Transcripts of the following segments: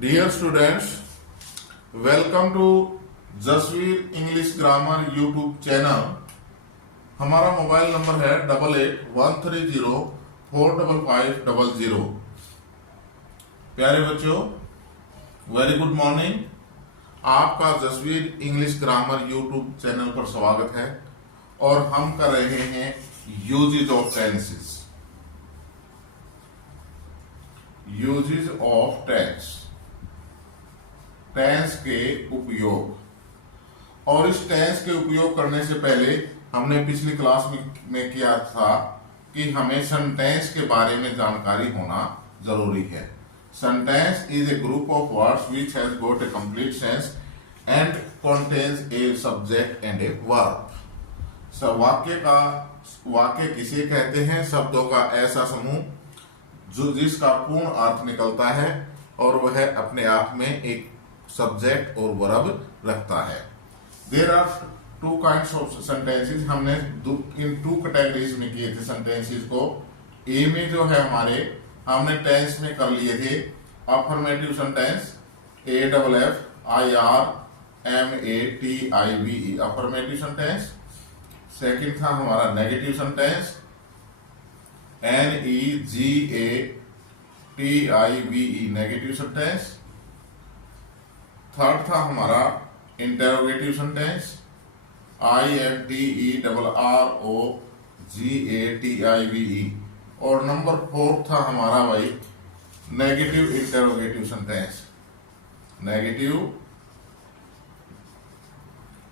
Dear students, welcome to Jasveer English grammar YouTube channel. हमारा mobile number है 8813045500। प्यारे बच्चों, वेरी गुड मॉर्निंग। आपका Jasveer English grammar YouTube channel पर स्वागत है और हम कर रहे हैं uses of tenses. Uses of tense के उपयोग। और इस टेंस के उपयोग करने से पहले हमने पिछली क्लास में किया था कि हमें सेंटेंस के बारे में जानकारी होना जरूरी है। Sentence is a group of words which has got a complete sense and contains a subject and a verb. वाक्य किसे कहते हैं? शब्दों का ऐसा समूह जो जिसका पूर्ण अर्थ निकलता है और वह अपने आप में एक सब्जेक्ट और वर्ब रखता है। There are two kinds of sentences. हमने इन टू कैटेगरीज में किए थे सेंटेंसेस को। ए में जो है हमारे हमने टेंस में कर लिए थे affirmative sentence, AFFIRMATIVE affirmative sentence. Second था हमारा negative sentence, NEGATIVE negative sentence. Third था हमारा इंटेरोगेटिव सेंटेंस, INTERROGATIVE। और नंबर फोर्थ था हमारा भाई negative interrogative sentence, negative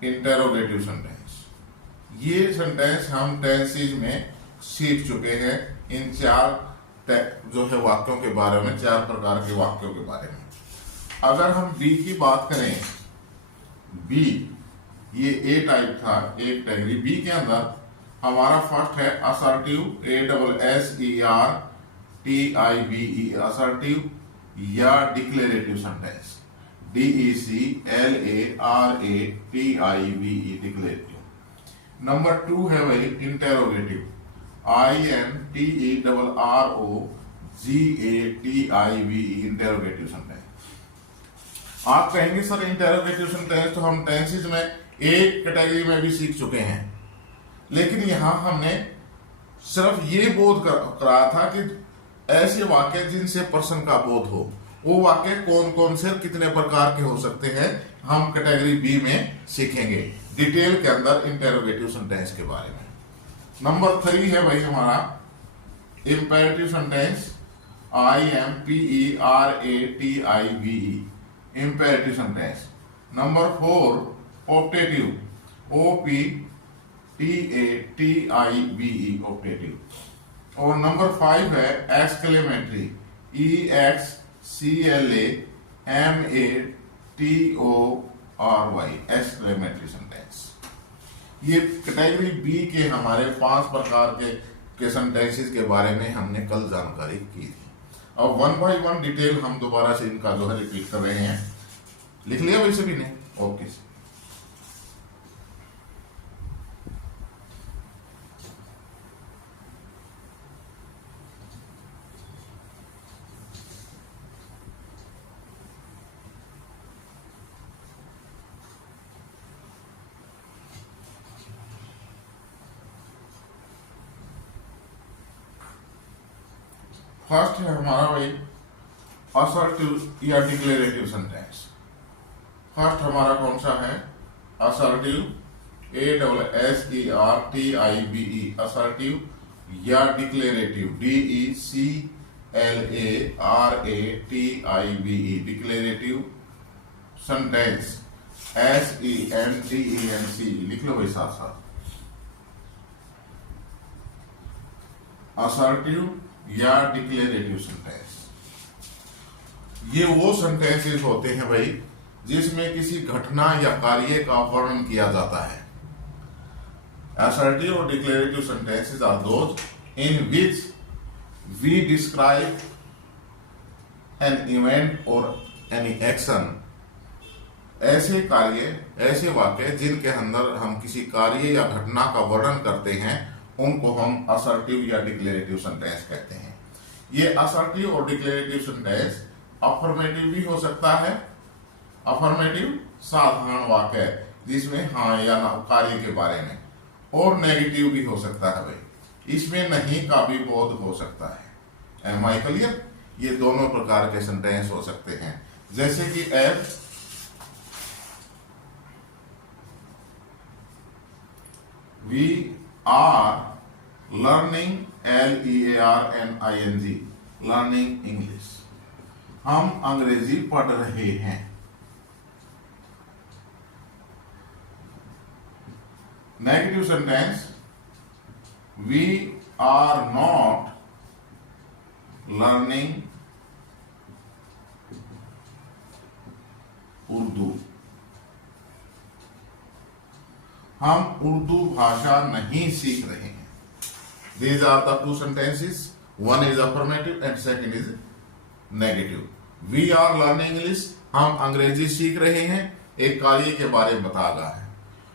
interrogative sentence. ये सेंटेंस हम टेंसेस में सीख चुके हैं। इन चार जो है वाक्यों के बारे में, चार प्रकार के वाक्यों के बारे में। अगर हम बी की बात करें, बी ये ए टाइप था, एक कैटेगरी। बी के अंदर हमारा फर्स्ट है असर्टिव, ASSERTIVE असर्टिव या declarative sentence, DECLARATIVE declarative. Number two है भाई इंटेरोगेटिव, INTERROGATIVE इंटेरोगेटिव सेंटेंस। आप कहेंगे सर इंटेरोगेटिव सेंटेंस तो हम टेंसेस में एक कैटेगरी में भी सीख चुके हैं, लेकिन यहां हमने सिर्फ ये बोध कराया था कि ऐसे वाक्य जिनसे प्रश्न का बोध हो, वो वाक्य कौन कौन से कितने प्रकार के हो सकते हैं, हम कैटेगरी बी में सीखेंगे डिटेल के अंदर इंटेरोगेटिव सेंटेंस के बारे में। नंबर 3 है भाई हमारा imperative sentence, IMPERATIVE imperative sentence. Number 4 optative, OPTATIVE optative. और नंबर 5 है एक्सक्लेमेटरी, EXCLAMATORY एक्सक्लेमेटरी सेंटेंस। ये कैटेगरी बी के हमारे 5 प्रकार के सेंटेंसेस के बारे में हमने कल जानकारी की थी। अब 1 बाय 1 डिटेल हम दोबारा से इनका जो है रिपीट कर रहे हैं। लिख लिया भाई सभी ने? ओके। फर्स्ट है हमारा भाई असर्टिव या डिक्लेरेटिव सेंटेंस। फर्स्ट हमारा कौन सा है? असर्टिव, ASSERTIVE असर्टिव या declarative, DECLARATIVE declarative sentence, SENTENCE लिख लो भाई साथ साथ। असर्टिव या डिक्लेरेटिव सेंटेंस ये वो सेंटेंसेस होते हैं भाई जिसमें किसी घटना या कार्य का वर्णन किया जाता है। Assertive और declarative sentences are those in which we describe an event or any action। ऐसे कार्य, ऐसे वाक्य जिनके अंदर हम किसी कार्य या घटना का वर्णन करते हैं, उनको हम असर्टिव या डिक्लेरेटिव सेंटेंस कहते हैं। ये असर्टिव और डिक्लेरेटिव सेंटेंस अफर्मेटिव भी हो सकता है, अफर्मेटिव साधारण वाक्य जिसमें हाँ या ना कार्य के बारे में, और नेगेटिव भी हो सकता है भाई, इसमें नहीं का भी बोध हो सकता है। Am I clear? ये दोनों प्रकार के सेंटेंस हो सकते हैं। जैसे कि as we are learning, LEARNING, learning English, हम अंग्रेजी पढ़ रहे हैं। Negative sentence, we are not learning Urdu, हम उर्दू भाषा नहीं सीख रहे हैं। These are the two sentences. One is affirmative and second is negative. We are learning English, हम अंग्रेजी सीख रहे हैं, एक कार्य के बारे में बता रहा है।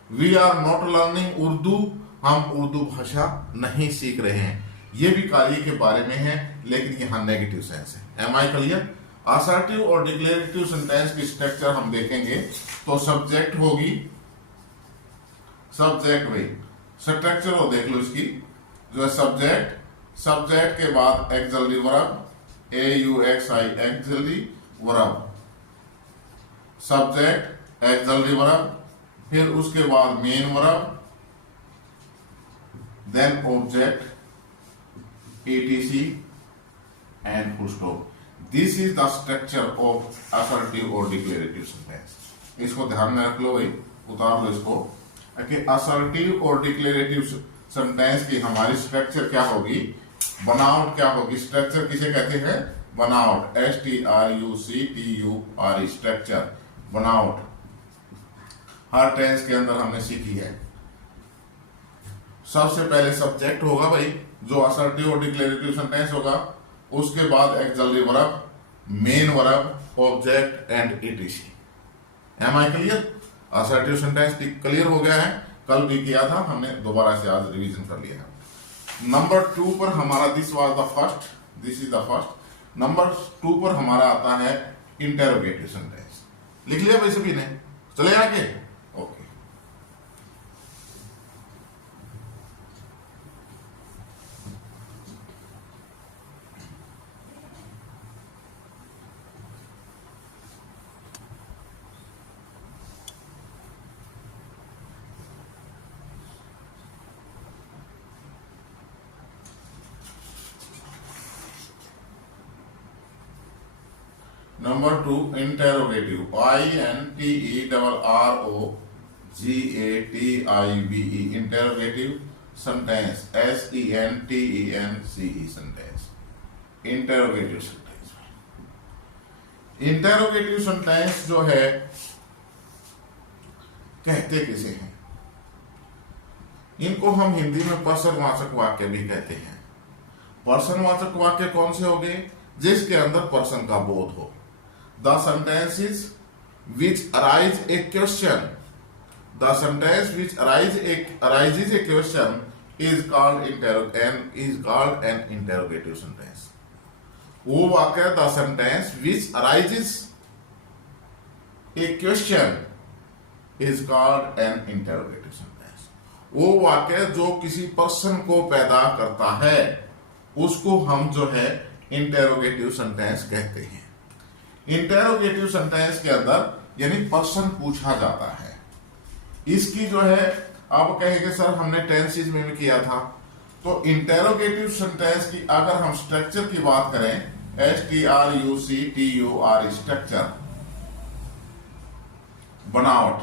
We are not learning Urdu, हम उर्दू भाषा नहीं सीख रहे हैं। ये भी कार्य के बारे में है, लेकिन यहाँ नेगेटिव सेंस है। Am I clear? असर्टिव और डिक्लेरेटिव सेंटेंस की स्ट्रक्चर हम देखेंगे तो सब्जेक्ट होगी, सब्जेक्ट भाई स्ट्रक्चर हो देख लो इसकी, जो है सब्जेक्ट, सब्जेक्ट के बाद auxiliary verb, AUXI auxiliary verb, subject auxiliary verb, फिर उसके बाद main verb, then object ETC and full stop. This is the structure of assertive और डिक्लेरेटिव सेंटेंस। इसको ध्यान में रख लो भाई, उतार लो इसको कि असर्टिव और डिक्लेरेटिव सेंटेंस की हमारी स्ट्रक्चर क्या होगी, बनावट क्या होगी। स्ट्रक्चर किसे कहते हैं? बनावट, STRUCTURE, स्ट्रक्चर, बनावट हर टेंस के अंदर हमने सीखी है। सबसे पहले सब्जेक्ट होगा भाई, जो असर्टिव और डिक्लेरेटिव सेंटेंस होगा, उसके बाद auxiliary verb, main verb, object and ETC। Am I clear? Assertive sentence clear हो गया है, कल भी किया था हमने, दोबारा से आज रिवीजन कर लिया है। नंबर 2 पर हमारा this is the first. Number 2 पर हमारा आता है इंटेरोगेटिव सेंटेंस। लिख लिया भाई सभी ने? चले आगे, okay. Number 2 interrogative, INTERROGATIVE, interrogative sentence, SENTENCE sentence, interrogative sentence. Interrogative sentence जो है कहते किसे हैं? इनको हम हिंदी में प्रश्नवाचक वाक्य भी कहते हैं। प्रश्नवाचक वाक्य कौन से हो गए? जिसके अंदर पर्सन का बोध हो। The sentences which arise a question, the sentence which arises a question is called an interrogative sentence. वो वाक्य, the sentence which arises a question is called an interrogative sentence. वो वाक्य जो किसी पर्सन को पैदा करता है, उसको हम जो है इंटेरोगेटिव सेंटेंस कहते हैं। इंटेरोगेटिव सेंटेंस के अंदर यानी पर्सन पूछा जाता है। इसकी जो है आप कहेंगे सर हमने टेंसेस में भी किया था, तो इंटेरोगेटिव सेंटेंस की अगर हम स्ट्रक्चर की बात करें, STRUCTURE, स्ट्रक्चर, बनावट,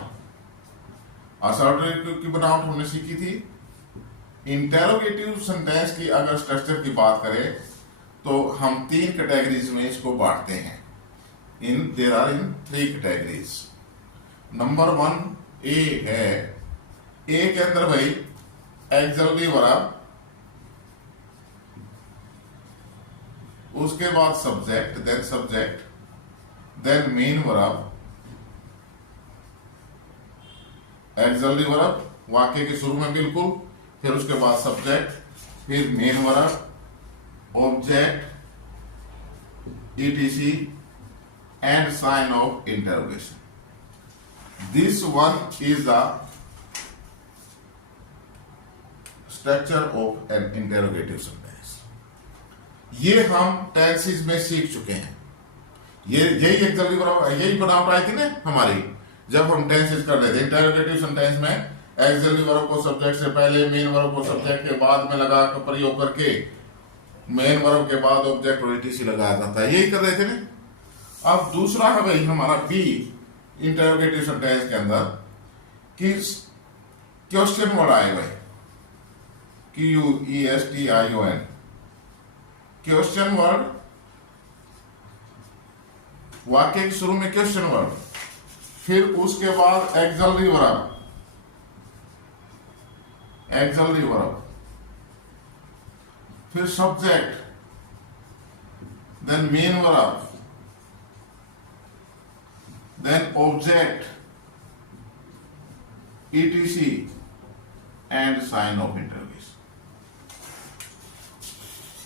असर्टिव की बनावट हमने सीखी थी। इंटेरोगेटिव सेंटेंस की अगर स्ट्रक्चर की बात करें तो हम 3 कैटेगरीज में इसको बांटते हैं। there are in 3 categories. Number 1 A है, ए के अंदर भाई एक्सिलरी वर्ब, उसके बाद subject, then main verb, auxiliary verb वाक्य के शुरू में बिल्कुल, फिर उसके बाद सब्जेक्ट, फिर main verb, object, ETC and sign of interrogation. This one is the structure of an interrogative sentence. ये हम टेंसेस में सीख चुके हैं। ये यही एक जल्दी यही बनावट आई थी ना हमारी, जब हम टेंसेस कर रहे थे। इंटरोगेटिव सेंटेंस में एक्सिलरी वर्ब को सब्जेक्ट से पहले, मेन वर्ब को सब्जेक्ट के बाद में लगा कर प्रयोग करके मेन वर्ब के बाद ऑब्जेक्ट और ईटीसी लगाया जाता है, यही कर रहे थे ना। अब दूसरा है भाई हमारा बी इंटरोगेटिव सेंटेंस के अंदर कि क्वेश्चन वर्ड आए भाई, QUESTION, क्वेश्चन वर्ड। वाक्य के शुरू में क्वेश्चन वर्ड, फिर उसके बाद एक्सिलरी वर्ब, फिर subject, then main verb, then object, ETC and sign of interviews.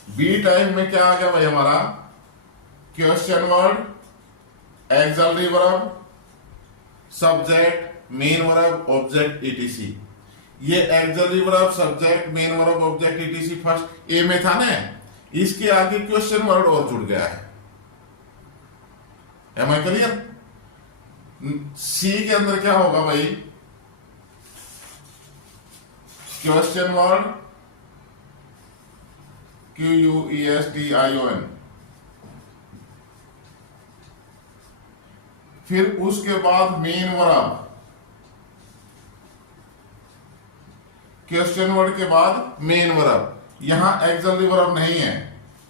B type में क्या आ गया भाई हमारा? Question word, auxiliary verb, subject, main verb, object, ETC। ये auxiliary verb, subject, main verb, object, ETC first A में था ना, इसके आगे क्वेश्चन वर्ड और जुड़ गया है। Am I clear? सी के अंदर क्या होगा भाई? क्वेश्चन वर्ड, QUESTION, फिर उसके बाद मेन वर्ब, क्वेश्चन वर्ड के बाद मेन वर्ब। यहां एक्सिलरी वर्ब नहीं है,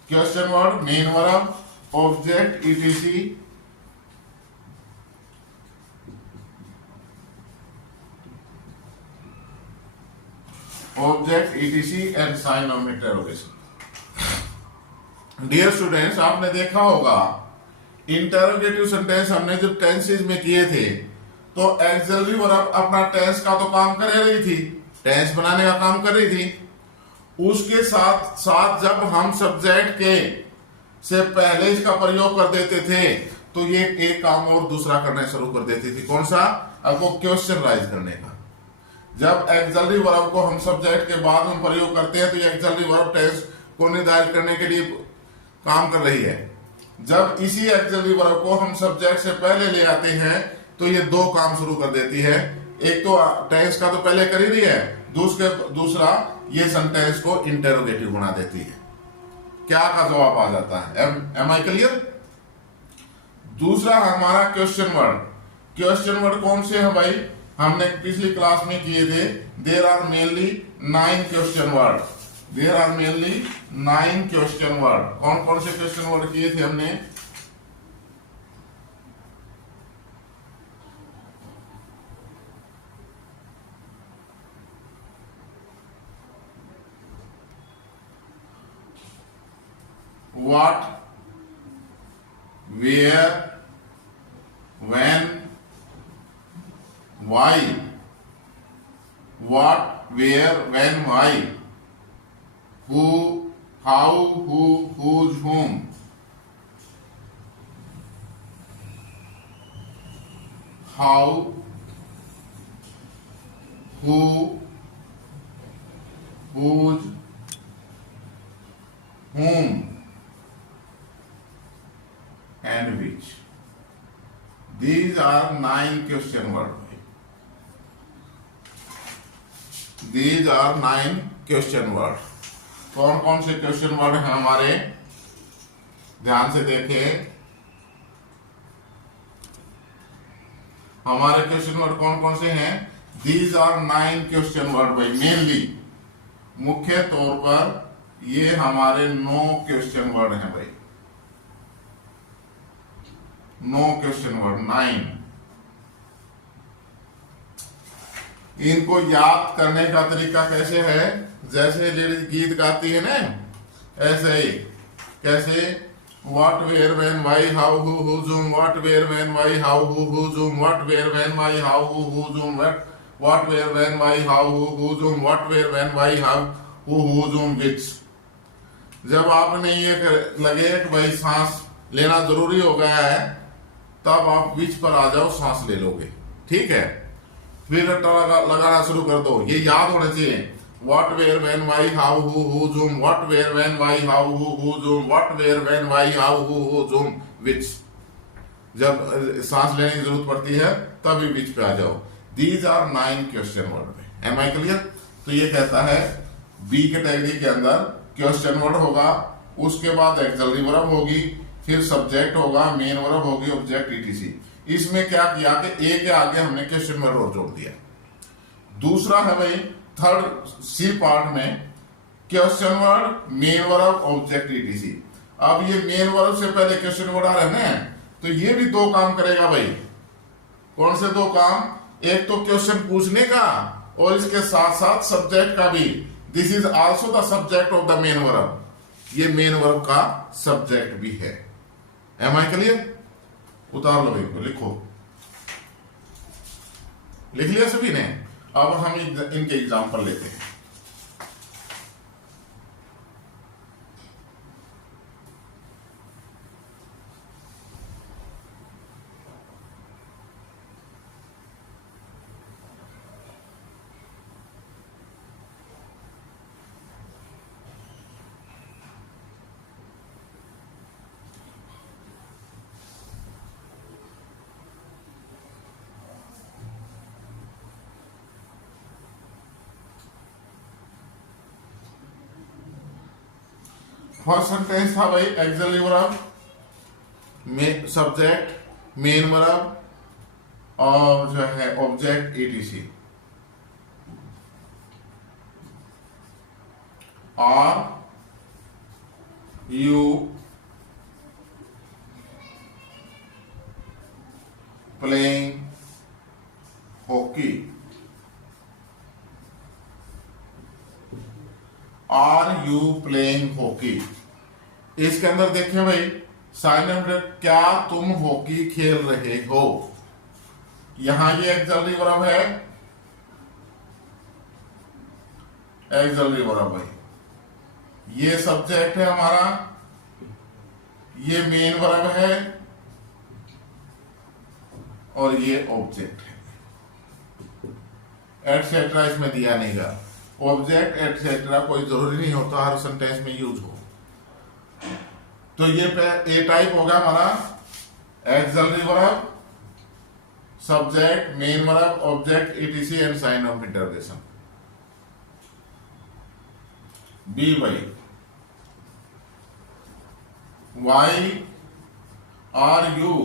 question word, main verb, object, ETC, and sign of interrogation. Dear students, आपने देखा होगा इंटरोगेटिव सेंटेंस हमने जब टेंसेस में किए थे तो एक्सिलरी वर्ब अपना टेंस का तो काम कर रही थी, टेंस बनाने का काम कर रही थी। उसके साथ साथ जब हम सब्जेक्ट के से पहले इसका प्रयोग कर देते थे तो ये एक काम और दूसरा करना शुरू कर देती थी। कौन सा? अब वो क्वेश्चन राइज करने का। जब एक्सिलरी वर्ब को हम सब्जेक्ट के बाद में प्रयोग करते हैं तो ये एक्सिलरी वर्ब टेंस को निर्धारित करने के लिए काम कर रही है। जब इसी एक्सिलरी वर्ब को हम सब्जेक्ट से पहले ले आते हैं तो ये दो काम शुरू कर देती है। एक तो टेंस का तो पहले कर ही रही है, दूसरा ये सेंटेंस को इंटरोगेटिव बना देती है। क्या का जवाब आ जाता है। Am I clear? दूसरा हमारा क्वेश्चन वर्ड। क्वेश्चन वर्ड कौन से है भाई? हमने पिछली क्लास में किए थे। There are mainly 9 question word. There are mainly 9 question word. कौन कौन से क्वेश्चन वर्ड किए थे हमने? What, where, when, why. What, where, when, why. Who, how, who, whose, whom. How, who, whose, whom, and which. These are 9 question words. These are 9 question words. कौन कौन से question word हैं हमारे? ध्यान से देखें। हमारे क्वेश्चन वर्ड कौन कौन से हैं? These are 9 क्वेश्चन वर्ड भाई। मेनली मुख्य तौर पर ये हमारे 9 क्वेश्चन वर्ड हैं भाई। 9 क्वेश्चन वर्ड, 9। इनको याद करने का तरीका कैसे है? जैसे लेडीज गीत गाती है ना, ऐसे ही। कैसे? What, where, when, why, how, who, whose, whom. What, where, when, why, how, who, whose, whom. What, where, when, why, how, who, whose, whom. What, where, when, why, how, who, whose, whom. What, where, when, why, how, who, whose, whom, which. जब आपने ये लगे कि भाई सांस लेना जरूरी हो गया है तब आप विच पर आ जाओ, सांस ले लोगे। ठीक है, फिर लगाना शुरू कर दो। ये याद होने चाहिए, what where when why how who whom, what where when why how who whom, what where when why how who whom, which. जब सांस लेने की जरूरत पड़ती है तभी विच पे आ जाओ। These are 9 question word. Am I clear? तो ये कहता है बी कैटेगरी के अंदर क्वेश्चन वर्ड होगा, उसके बाद एक्सलरी वर्ब होगी, फिर सब्जेक्ट होगा, मेन वर्ब होगी, ऑब्जेक्ट ईटीसी। इसमें क्या किया कि ए के आगे हमने क्वेश्चन वर्ड और जोड़ दिया। दूसरा है भाई थर्ड सी पार्ट में question word, main verb, object etc. अब ये मेन वर्ब से पहले क्वेश्चन वर्ड आ रहे हैं, तो ये भी 2 काम करेगा भाई। कौन से 2 काम? एक तो क्वेश्चन पूछने का और इसके साथ साथ सब्जेक्ट का भी। This is also the subject of the main verb. ये मेन वर्ब का सब्जेक्ट भी है। Am I clear? उतार लो इनको, लिखो। लिख लिया सभी ने? अब हम इनके एग्जाम्पल लेते हैं। फर्स्ट सेंटेंस था भाई auxiliary verb, subject, main verb और जो है object ETC. Are you playing hockey? Are you playing hockey? इसके अंदर देखें भाई साइन नंबर, क्या तुम हॉकी खेल रहे हो? यहां ये एक्सलरी वर्ब है, एक्सलरी वर्ब भाई। ये सब्जेक्ट है हमारा, ये मेन वर्ब है और ये ऑब्जेक्ट है। एटसेट्रा इसमें दिया नहीं गया। ऑब्जेक्ट एटसेट्रा कोई जरूरी नहीं होता हर सेंटेंस में यूज हो। तो ये ए टाइप होगा हमारा auxiliary verb, subject, main verb, object ETC and sign of interjection. B why are you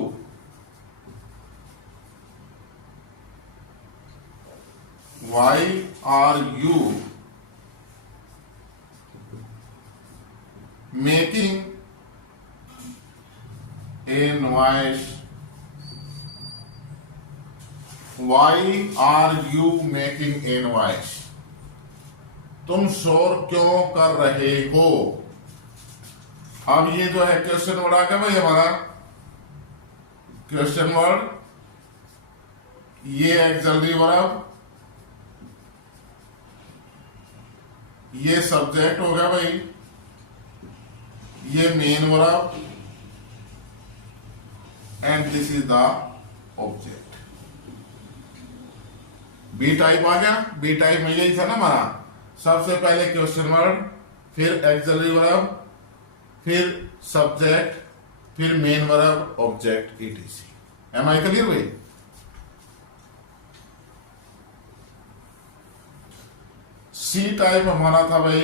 making a noise? Why are you making a noise? तुम शोर क्यों कर रहे हो? अब ये जो है क्वेश्चन वर्ड आ गया भाई हमारा, क्वेश्चन वर्ड, ये एक्सलरी वर्ब, ये सब्जेक्ट हो गया भाई, ये main verb and this is the object. B type आ गया। बी टाइप में यही था ना हमारा, सबसे पहले क्वेश्चन वर्ड, फिर एक्सलरी वर्ब, फिर सब्जेक्ट, फिर main verb, object ETC. Am I clear भाई? सी टाइप हमारा था भाई,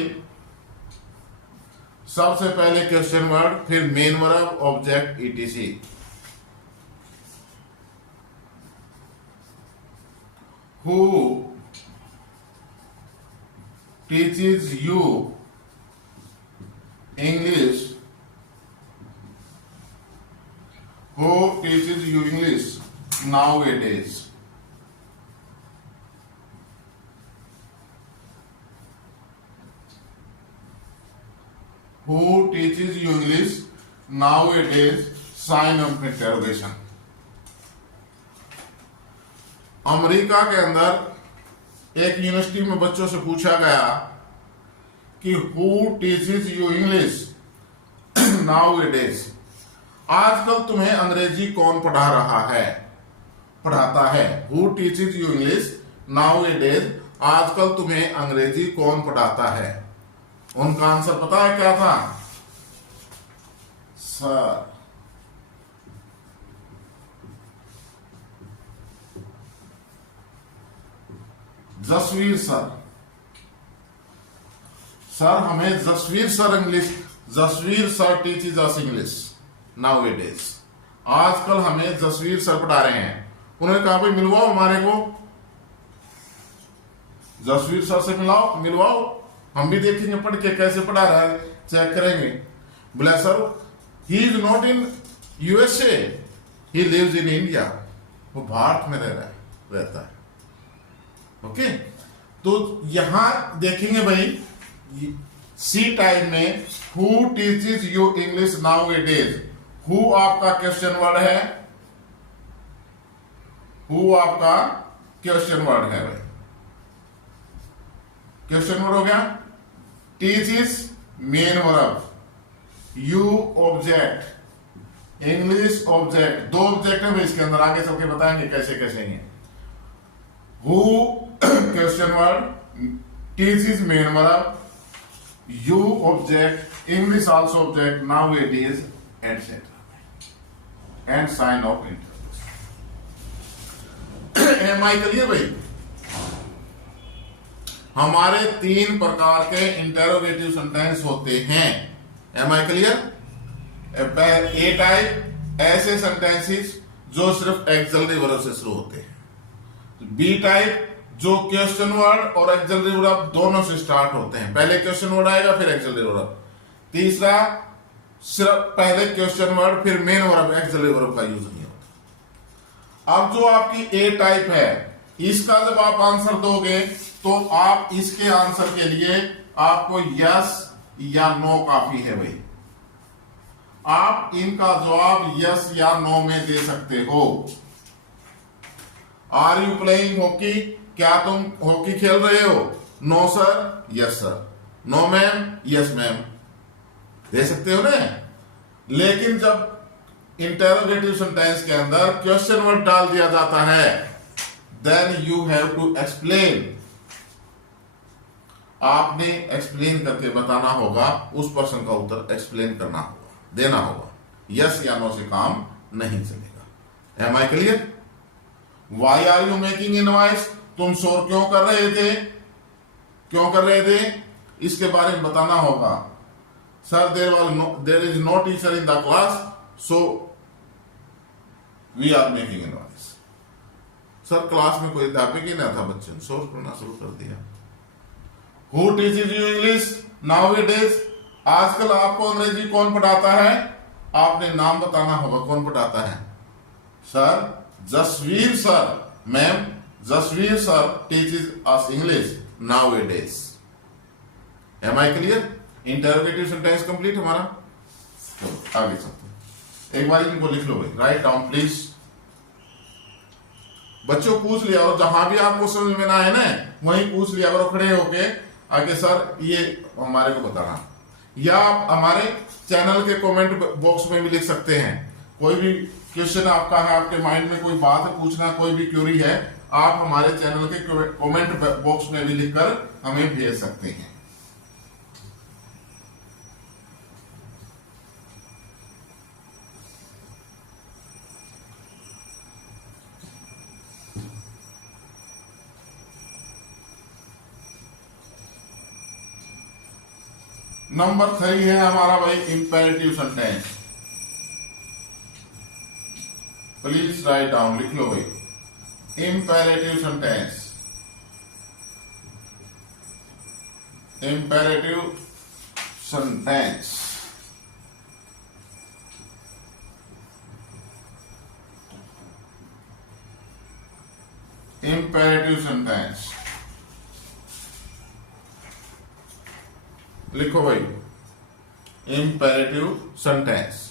सबसे पहले क्वेश्चन वर्ड, फिर main verb, object ETC. Who teaches you English? Who teaches you English nowadays? Who teaches you English nowadays? Sign of interrogation. America के अंदर एक यूनिवर्सिटी में बच्चों से पूछा गया कि who teaches you English nowadays? आजकल तुम्हें अंग्रेजी कौन पढ़ा रहा है, पढ़ाता है? Who teaches you English nowadays? आजकल तुम्हें अंग्रेजी कौन पढ़ाता है? उनका आंसर पता है क्या था? सर। जसवीर सर। सर हमें Jasveer sir English, Jasveer sir teaches us English nowadays. आजकल हमें जसवीर सर पढ़ा रहे हैं। उन्होंने कहा भाई मिलवाओ हमारे को, जसवीर सर से मिलवाओ, हम भी देखेंगे पढ़ के कैसे पढ़ा रहा है, चेक करेंगे। बोला sir he is not in USA, he lives in India. वो भारत में रहता है। ओके, तो यहां देखेंगे भाई सी टाइप में who teaches you English now A days. Who आपका क्वेश्चन वर्ड है, हु आपका क्वेश्चन वर्ड है भाई, क्वेश्चन वर्ड हो गया। Teaches main verb, you object, English object. दो ऑब्जेक्ट है भाई इसके अंदर, आगे चल के बताएंगे कैसे कैसे हैं। Who question word, teaches main verb, you object, English also object, nowadays, etc. And sign of interest. Am I clear भाई? हमारे 3 प्रकार के इंटेरोगेटिव सेंटेंस होते हैं। Am I clear? A type ऐसे सेंटेंसेस जो सिर्फ एक्सिलरी वर्ब से शुरू होते हैं। बी टाइप जो क्वेश्चन वर्ड और एक्सिलरी वर्ब दोनों से स्टार्ट होते हैं। पहले क्वेश्चन वर्ड आएगा फिर एक्सिलरी वर्ब। तीसरा सिर्फ पहले क्वेश्चन वर्ड फिर मेन वर्ब, एक्सिलरी वर्ब का यूज नहीं होता। अब जो आपकी ए टाइप है, इसका जब आप आंसर दोगे तो आप इसके आंसर के लिए आपको यस या नो काफी है भाई। आप इनका जवाब यस या नो में दे सकते हो। Are you playing hockey? क्या तुम हॉकी खेल रहे हो? No sir, yes sir. No ma'am, yes ma'am, दे सकते हो ना। लेकिन जब इंटेरोगेटिव सेंटेंस के अंदर क्वेश्चन वर्ड डाल दिया जाता है, then you have to explain. आपने एक्सप्लेन करके बताना होगा, उस पर्सन का उत्तर एक्सप्लेन करना होगा, देना होगा। यस या नो से काम नहीं चलेगा। Am I clear? Why are you making a noise? तुम शोर क्यों कर रहे थे? क्यों कर रहे थे? इसके बारे में बताना होगा। Sir there is no teacher in the class so we are making a noise. Sir class में कोई अध्यापक ही ना था, बच्चे ने शोर करना शुरू कर दिया। Who teaches you English nowadays? आजकल आपको अंग्रेजी कौन पढ़ाता है? आपने नाम बताना होगा कौन पढ़ाता है। Sir Jasveer sir. Ma'am Jasveer sir teaches us English nowadays. Am I clear? Interrogative sentence complete हमारा। तो आगे चलते, एक बार इनको लिख लो भाई, राइट डाउन प्लीज। बच्चों पूछ लिया, और जहां भी आपको समझ में ना आए ना वहीं पूछ लिया करो खड़े होके आगे, सर ये हमारे को बताना। या आप हमारे चैनल के कमेंट बॉक्स में भी लिख सकते हैं। कोई भी क्वेश्चन आपका है, आपके माइंड में कोई बात है पूछना, कोई भी क्वेरी है, आप हमारे चैनल के कमेंट बॉक्स में भी लिखकर हमें भेज सकते हैं। नंबर 3 है हमारा भाई imperative sentence. Please write down, लिख लो भाई। Imperative sentence, imperative sentence. Imperative sentence लिखो भाई। इंपेरेटिव सेंटेंस,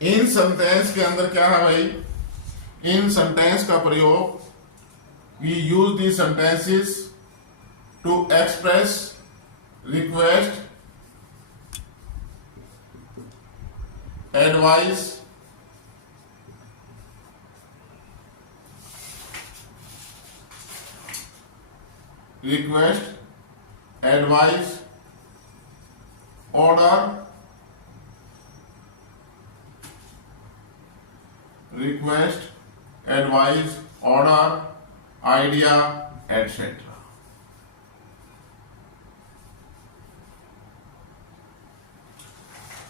इन सेंटेंस के अंदर क्या है भाई? इन सेंटेंस का प्रयोग, we use the sentences to express request, advice request advice order request advice order idea etc.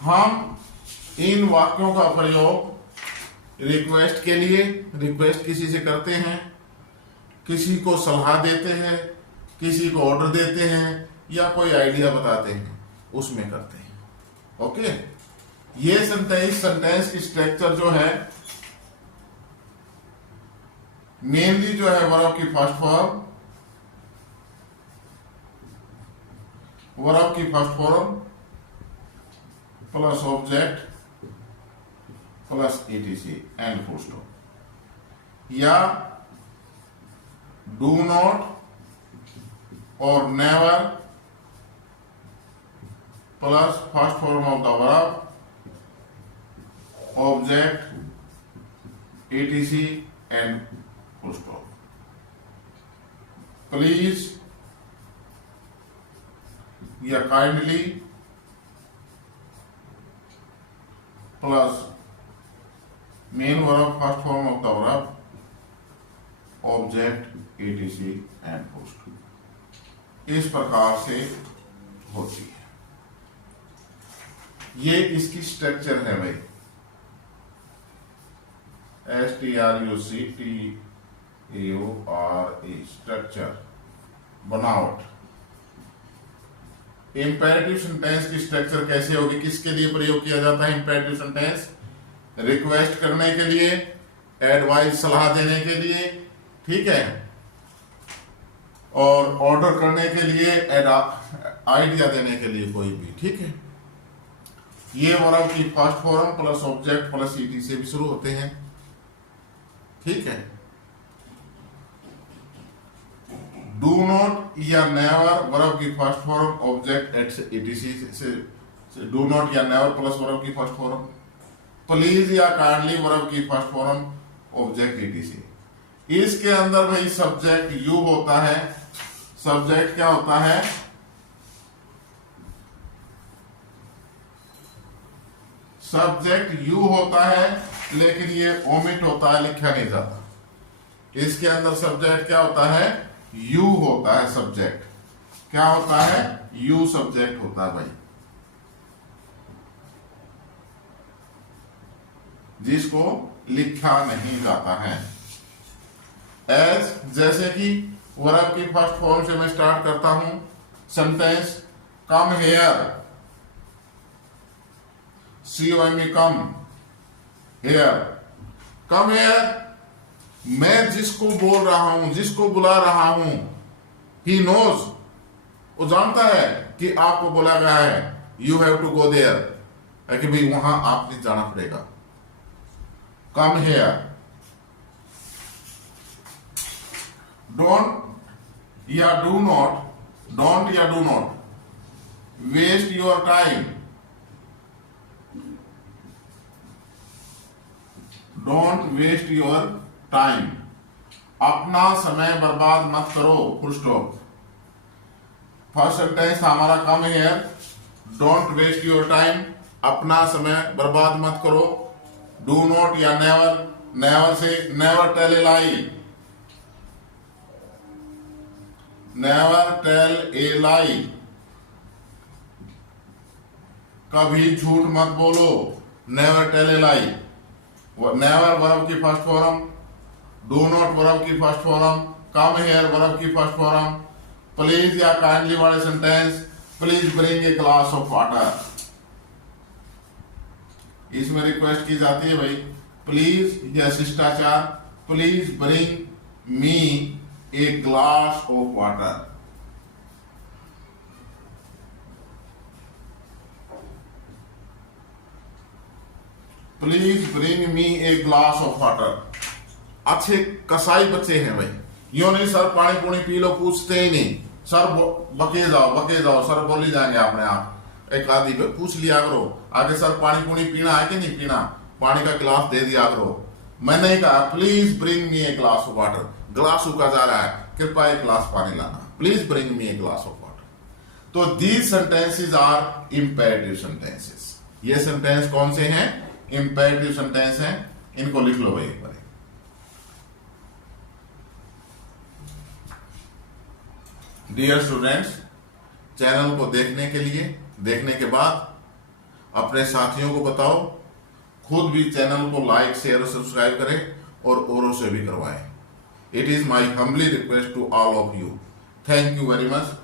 हम इन वाक्यों का प्रयोग रिक्वेस्ट के लिए, रिक्वेस्ट किसी से करते हैं, किसी को सलाह देते हैं, किसी को ऑर्डर देते हैं या कोई आइडिया बताते हैं, उसमें करते हैं। ओके, ये सेंटेंस की स्ट्रक्चर जो है मेनली जो है वर्ब की first form plus object plus etc and full stop, या डू नॉट और never plus first form of the verb object etc and full stop. Please या kindly plus main verb first form of the verb object etc and full stop. इस प्रकार से होती है, ये इसकी स्ट्रक्चर है भाई, STRUCTURE स्ट्रक्चर, बनावट। इंपेरेटिव सेंटेंस की स्ट्रक्चर कैसे होगी, किसके लिए प्रयोग किया जाता है इंपेरेटिव सेंटेंस? रिक्वेस्ट करने के लिए, एडवाइस सलाह देने के लिए, ठीक है, और ऑर्डर करने के लिए, आइडिया देने के लिए, कोई भी, ठीक है। ये वर्ब की first form plus object plus ET से भी शुरू होते हैं, ठीक है। डू नॉट या नेवर वर्ब की फर्स्ट फॉर्म ऑब्जेक्ट etc से डू नॉट या नेवर प्लस वर्ब की फर्स्ट फॉर्म। प्लीज या काइंडली वर्ब की फर्स्ट फॉर्म ऑब्जेक्ट etc। इसके अंदर भाई सब्जेक्ट यू होता है। सब्जेक्ट क्या होता है? सब्जेक्ट यू होता है, लेकिन ये ओमिट होता है, लिखा नहीं जाता। इसके अंदर सब्जेक्ट क्या होता है? यू होता है। सब्जेक्ट क्या होता है? यू सब्जेक्ट होता है भाई, जिसको लिखा नहीं जाता है। एज, जैसे कि वर्ब की फर्स्ट फॉर्म से मैं स्टार्ट करता हूं sentence, come here, COME come here, come here. मैं जिसको बोल रहा हूं, जिसको बुला रहा हूं, ही नोज, वो जानता है कि आपको बोला गया है, you have to go there, कि भाई वहां आपने जाना पड़ेगा। Come here. डोंट या डू नॉट, डोंट या do not waste your time, don't waste your time, अपना समय बर्बाद मत करो, फुल स्टॉप। फर्स्ट सेंटेंस हमारा come here, don't waste your time, अपना समय बर्बाद मत करो। डू नॉट या नेवर, नेवर से never tell a lie, never tell a lie, कभी झूठ मत बोलो, never tell a lie. Never verb की first form, do not verb की first form, come here verb की फर्स्ट फॉर्म। प्लीज या काइंडली वाले sentence, please bring a glass of water. इसमें रिक्वेस्ट की जाती है भाई, प्लीज या शिष्टाचार, please bring me a glass of water. Please bring me a glass of water. अच्छे कसाई बच्चे हैं भाई, यो नहीं सर पानी पूनी पी लो, पूछते ही नहीं, सर बके जाओ सर बोल ही जाएंगे अपने आप, एक आदि पे पूछ लिया करो, आगे सर पानी पुनी पीना है कि नहीं पीना, पानी का गिलास दे दिया करो। मैं नहीं कहा please bring me a glass of water, glass सूखा जा रहा है, कृपया एक ग्लास पानी लाना, please bring me a glass of water. तो these sentences are imperative sentences. ये सेंटेंस कौन से हैं? इंपेरेटिव सेंटेंस हैं। इनको लिख लो भाई एक बार। डियर स्टूडेंट्स, चैनल को देखने के बाद अपने साथियों को बताओ, खुद भी चैनल को लाइक शेयर और सब्सक्राइब करें और औरों से भी करवाएं। It is my humbly request to all of you. Thank you very much.